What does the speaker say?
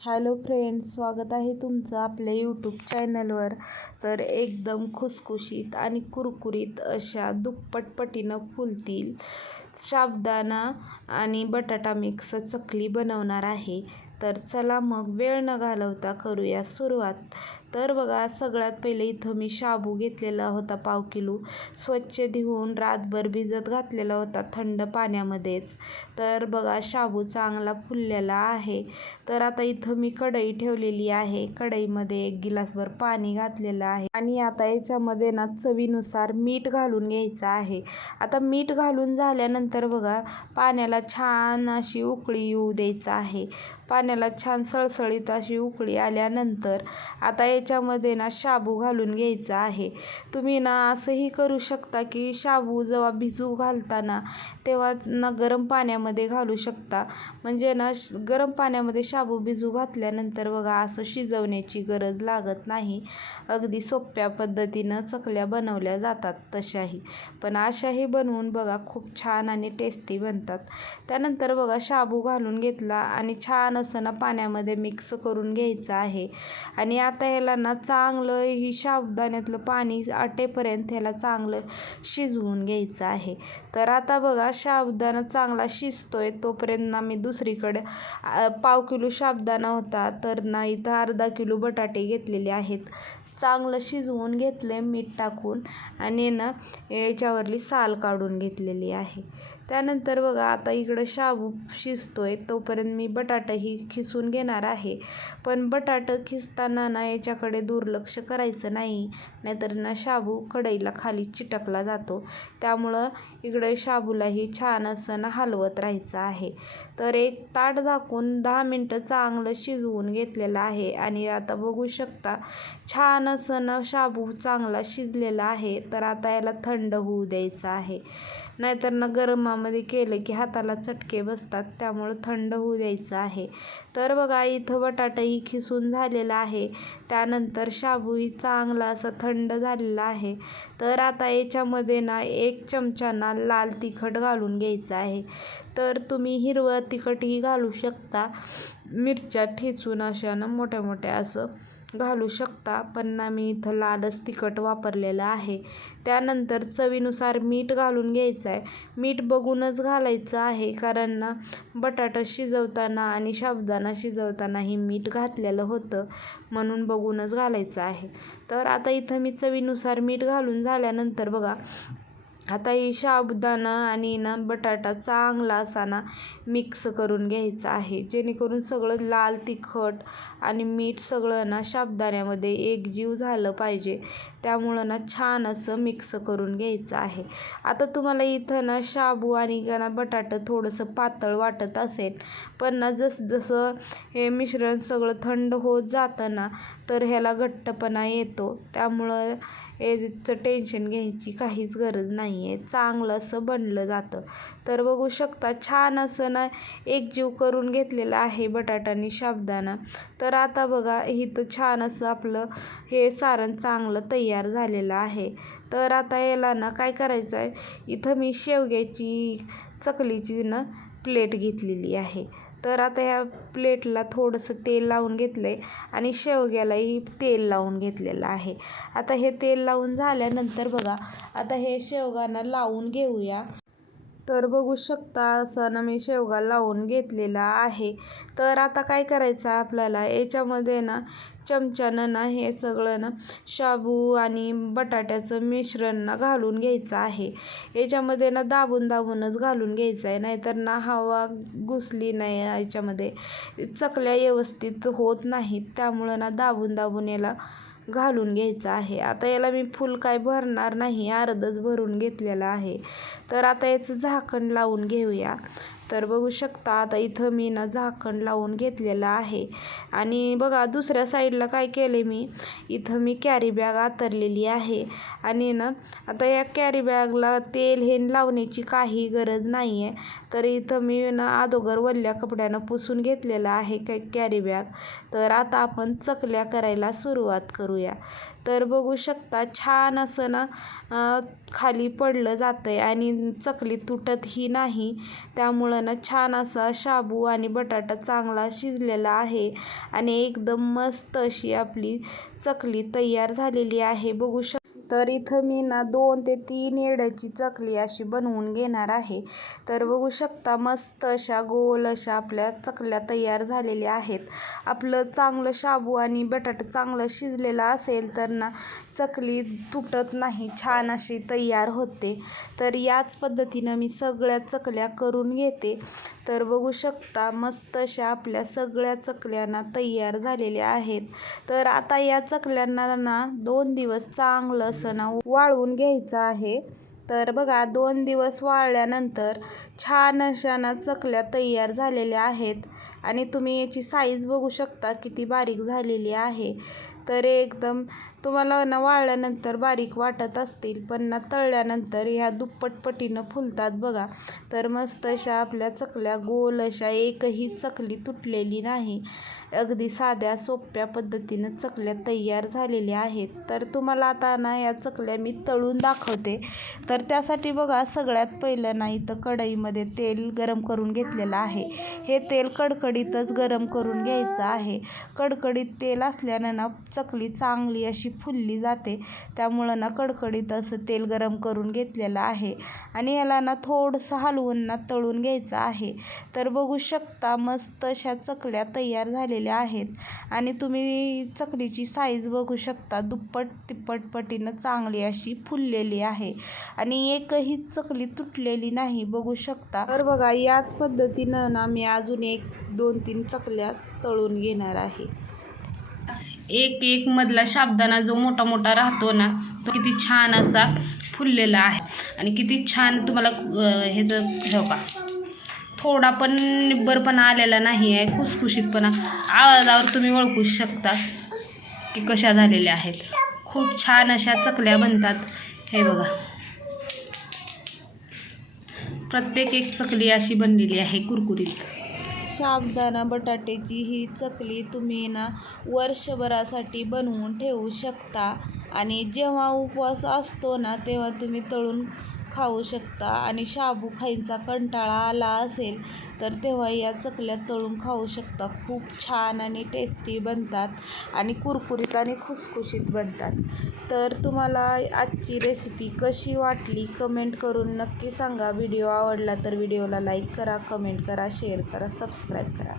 Hello friends स्वागत आहे तुमचं आपल्या यूट्यूब चॅनलवर तर एकदम खुसखुशीत आणि कुरकुरीत अशा दुप्पट पटीनं फुलतील साबुदाणा आणि बटाटा मिक्स चकली बनवणार आहे. तर चला मग वेळ न घालवता करूया सुरुवात. तर बघा सगळ्यात पहिले इथं मी शाबू घेतलेला होता पाव किलो. स्वच्छ धुवून रातभर भिजत घातलेला होता थंड पाण्यामध्येच. तर बघा शाबू चांगला फुललेला आहे. तर आता इथं मी कढई ठेवलेली आहे. कढईमध्ये एक गिलासभर पाणी घातलेलं आहे. आणि आता याच्यामध्ये ना चवीनुसार मीठ घालून घ्यायचं आहे. आता मीठ घालून झाल्यानंतर बघा पाण्याला छान अशी उकळी येऊ द्यायचं आहे. पाण्याला छान सळसळीत अशी उकळी आल्यानंतर आता याच्यामध्ये ना शाबू घालून घ्यायचा आहे. तुम्ही ना असंही करू शकता की शाबू जेव्हा भिजू घालताना तेव्हा ना गरम पाण्यामध्ये घालू शकता. म्हणजे ना गरम पाण्यामध्ये शाबू भिजू घातल्यानंतर बघा असं शिजवण्याची गरज लागत नाही. अगदी सोप्या पद्धतीनं चकल्या बनवल्या जातात तशाही. पण अशाही बनवून बघा खूप छान आणि टेस्टी बनतात. त्यानंतर बघा शाबू घालून घेतला आणि छान असं ना पाण्यामध्ये मिक्स करून घ्यायचं आहे. आणि आता ह्याला ना चांगलं ही शाबदाण्यातलं पाणी आटेपर्यंत ह्याला चांगलं शिजवून घ्यायचं आहे. तर आता बघा साबुदाणा चांगला शिजतोय तोपर्यंत ना मी दुसरीकडे पाव किलो साबुदाणा होता तर ना इथं अर्धा किलो बटाटे घेतलेले आहेत. चांगलं शिजवून घेतले मीठ टाकून आणि ना याच्यावरली साल काढून घेतलेली आहे. त्यानंतर बघा आता इकडं शाबू शिजतोय तोपर्यंत मी बटाटाही खिसून घेणार आहे. पण बटाटं खिसताना ना याच्याकडे दुर्लक्ष करायचं नाही नाहीतर ना शाबू कढईला खाली चिटकला जातो. त्यामुळं इकडे शाबूलाही छान असं ना हलवत राहायचं आहे. तर एक ताट झाकून दहा मिनटं चांगलं शिजवून घेतलेलं आहे. आणि आता बघू शकता छान असं ना शाबू चांगला शिजलेला आहे. तर आता याला थंड होऊ द्यायचं आहे. नाहीतर ना गरमामध्ये केलं की हाताला चटके बसतात त्यामुळं थंड होऊ द्यायचं आहे. तर बघा इथं बटाटाही खिसून झालेला आहे. त्यानंतर शाबूही चांगला असा थंड झालेला आहे. तर आता याच्यामध्ये ना एक चमचा ना लाल तिखट घालून घ्यायचं आहे. तर तुम्ही हिरवं तिखटही घालू शकता. मिरच्या ठेचून अशा ना मोठ्या मोठ्या असं घालू शकता. पण ना मी इथं लालच तिखट वापरलेलं आहे. त्यानंतर चवीनुसार मीठ घालून घ्यायचं आहे मीठ बघूनच घालायचं आहे. कारण ना बटाटा शिजवताना आणि साबुदाणा शिजवतानाही मीठ घातलेलं होतं. म्हणून बघूनच घालायचं आहे. तर आता इथं मी चवीनुसार मीठ घालून झाल्यानंतर बघा आता ही साबुदाणा आणि ना बटाटा चांगला असा ना मिक्स करून घ्यायचा आहे. जेणेकरून सगळं लाल तिखट आणि मीठ सगळं ना साबुदाण्यामध्ये एकजीव झालं पाहिजे. त्यामुळं ना छान असं मिक्स करून घ्यायचं आहे. आता तुम्हाला इथं ना शाबू आणि ना बटाटं थोडंसं पातळ वाटत असेल पण ना जस जसं हे मिश्रण सगळं थंड होत जातं ना तर ह्याला घट्टपणा येतो. त्यामुळं याचं टेन्शन घ्यायची काहीच गरज नाही आहे चांगलं असं बनलं जातं. तर बघू शकता छान असं ना एकजीव करून घेतलेलं आहे बटाट्याने शाबदाना तर आता बघा इथं छान असं आपलं हे सारण चांगलं तयार तयार झालेलं आहे. तर आता याला ना काय करायचं आहे इथं मी शेवग्याची चकलीची ना प्लेट घेतलेली आहे. तर आता ह्या प्लेटला थोडंसं तेल लावून घेतलं आहे आणि शेवग्यालाही तेल लावून घेतलेलं आहे. आता हे तेल लावून झाल्यानंतर बघा आता हे शेवगांना लावून घेऊया. तर बघू शकता असं ना मी शेवगा लावून घेतलेला आहे. तर आता काय करायचं आहे आपल्याला? याच्यामध्ये ना चमच्यानं ना हे सगळं ना शाबू आणि बटाट्याचं मिश्रण ना घालून घ्यायचं आहे. याच्यामध्ये ना दाबून दाबूनच घालून घ्यायचं आहे. नाहीतर ना हवा घुसली नाही याच्यामध्ये. चकल्या व्यवस्थित होत नाहीत. त्यामुळं ना दाबून दाबून याला घालून घ्यायचं आहे. आता याला मी फुल काय भरणार नाही अर्धच भरून घेतलेलं आहे. तर आता याचं झाकण लावून घेऊया. तर बघू शकता आता इथं मी ना झाकण लावून घेतलेलं आहे. आणि बघा दुसऱ्या साईडला काय केले मी? इथं मी कॅरी बॅग आतरलेली आहे. आणि ना आता या कॅरी बॅगला तेल हे लावण्याची काही गरज नाही आहे तर इथं मी ना अगोदर वल्ल्या कपड्यानं पुसून घेतलेलं आहे कॅरी बॅग तर आता आपण चकल्या करायला सुरुवात करूया. तर बघू शकता छान असं ना खाली पडलं जातं आहे आणि चकली तुटतही नाही. त्यामुळं ना छान असा शाबू आणि बटाटा चांगला शिजलेला आहे आणि एकदम मस्त अशी आपली चकली तयार झालेली आहे. बघू शक तर इथं मी ना दोन ते तीन येड्याची चकली अशी बनवून घेणार आहे. तर बघू शकता मस्त अशा गोल अशा आपल्या चकल्या तयार झालेल्या आहेत. आपलं चांगलं शाबू आणि बटाटा चांगलं शिजलेलं असेल तर ना चकली तुटत नाही छान अशी तयार होते. तर याच पद्धतीनं मी सगळ्या चकल्या करून घेते. तर बघू शकता मस्त अशा आपल्या सगळ्या चकल्यांना तयार झालेल्या आहेत. तर आता या चकल्यांना ना दोन दिवस चांगलं असं ना वाळवून घ्यायचं आहे. तर बघा दोन दिवस वाळल्यानंतर छान अशा ना चकल्या तयार झालेल्या आहेत. आणि तुम्ही याची साईज बघू शकता किती बारीक झालेली आहे. तर एकदम तुम्हाला ना वाळल्यानंतर बारीक वाटत असतील पण ना तळल्यानंतर ह्या दुप्पट पटीनं फुलतात बघा. तर मस्त अशा आपल्या चकल्या गोल अशा एकही चकली तुटलेली नाही. अगदी साध्या सोप्या पद्धतीनं चकल्या तयार झालेल्या आहेत. तर तुम्हाला आता ना या चकल्या मी तळून दाखवते. तर त्यासाठी बघा सगळ्यात पहिलं ना इथं कढईमध्ये तेल गरम करून घेतलेलं आहे. हे तेल कडकडीतच गरम करून घ्यायचं आहे. कडकडीत तेल असल्यानं ना चकली चांगली अशी फुलली जाते. त्यामुळं ना कडकडीत असं तेल गरम करून घेतलेलं आहे. आणि याला ना थोडंसं हलवून ना तळून घ्यायचं आहे. तर बघू शकता मस्त अशा चकल्या तयार झालेल्या आहेत. आणि तुम्ही चकलीची साईज बघू शकता. दुप्पट तिप्पट पटीनं चांगली अशी फुललेली आहे. आणि एकही चकली तुटलेली नाही बघू शकता. तर बघा याच पद्धतीनं ना मी अजून एक दोन तीन चकल्या तळून घेणार आहे. एक एक मधला शाबदाना जो मोठा मोठा राहतो ना तो किती छान असा फुललेला आहे. आणि किती छान तुम्हाला ह्याचं हे का थोडा पण निब्बरपणा आलेला नाही आहे खुसखुशीतपणा आवाजावर तुम्ही ओळखू शकता की कशा झालेल्या आहेत. खूप छान अशा चकल्या बनतात. हे बघा. प्रत्येक एक चकली अशी बनलेली आहे कुरकुरीत. साबुदाणा बटाट्याची ही चकली तुम्ही ना वर्षभरासाठी बनवून ठेवू शकता. आणि जेव्हा उपवास असतो ना तेव्हा तुम्ही तळून खाऊ शकता आणि शाबू खायचा कंटाळा आला असेल तर तेव्हा या चकल्या तळून खाऊ शकता. खूप छान आणि टेस्टी बनतात आणि कुरकुरीत आणि खुसखुशीत बनतात. तर तुम्हाला आजची रेसिपी कशी वाटली कमेंट करून नक्की सांगा. व्हिडिओ आवडला तर व्हिडिओला लाईक करा कमेंट करा शेअर करा सबस्क्राईब करा.